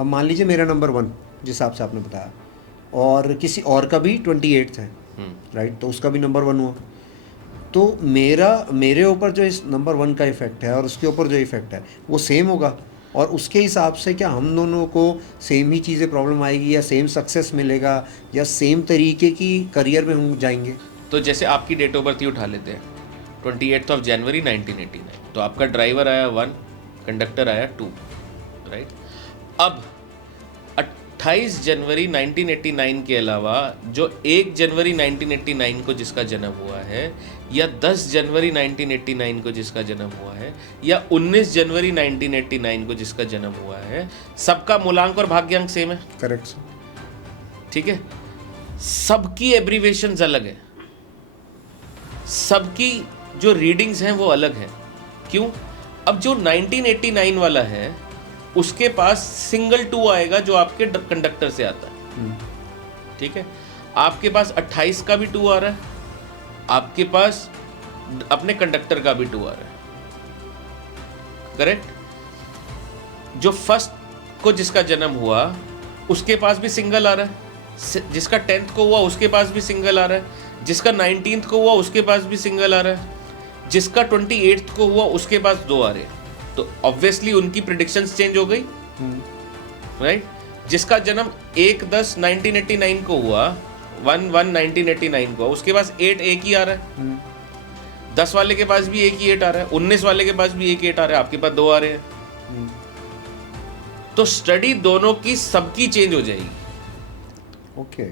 अब मान लीजिए मेरा नंबर 1 जिस हिसाब से आपने बताया, और किसी और का भी 28th है, राइट, तो उसका भी नंबर 1 हुआ। तो मेरे ऊपर जो इस नंबर 1 का इफेक्ट है और उसके ऊपर जो इफेक्ट है वो सेम होगा, और उसके हिसाब से क्या हम दोनों को सेम ही चीज़ें प्रॉब्लम आएगी, या सेम सक्सेस मिलेगा, या सेम तरीके की करियर में हम जाएंगे? तो जैसे आपकी डेट ऑफ बर्थ ही उठा लेते हैं, 28 जनवरी 1989, तो आपका ड्राइवर आया 1, कंडक्टर आया 2, राइट। अब 28 जनवरी 1989 के अलावा जो 1 जनवरी 1989 को जिसका जन्म हुआ है, या 10 जनवरी 1989 को जिसका जन्म हुआ है, या 19 जनवरी 1989 को जिसका जन्म हुआ है, सबका मूलांक और भाग्यांक सेम है। Correct sir. ठीक है, सबकी एब्रीवेशंस अलग है, सबकी जो रीडिंग्स हैं वो अलग हैं। क्यों? अब जो 1989 वाला है उसके पास सिंगल 2 आएगा जो आपके कंडक्टर से आता है। ठीक है, आपके पास 28 का भी 2 आ रहा है, आपके पास अपने कंडक्टर का भी 2 आ रहा है, करेक्ट। जो फर्स्ट को जिसका जन्म हुआ उसके पास भी सिंगल आ रहा है, जिसका 10th को हुआ उसके पास भी सिंगल आ रहा है, जिसका 19th को हुआ उसके पास भी सिंगल आ रहा है, जिसका 28th को हुआ उसके पास 2 आ रहे हैं। तो ऑब्वियसली उनकी प्रिडिक्शंस चेंज हो गई, राइट। जिसका जन्म 1/10/1989 को हुआ, 1/1/1989 को, उसके पास 8 एक ही आ रहा है, 10 वाले के पास भी एक ही 8 आ रहा है, 19 वाले के पास भी एक 8 आ रहा है, आपके पास 2 आ रहे हैं। तो स्टडी दोनों की सबकी चेंज हो जाएगी। ओके।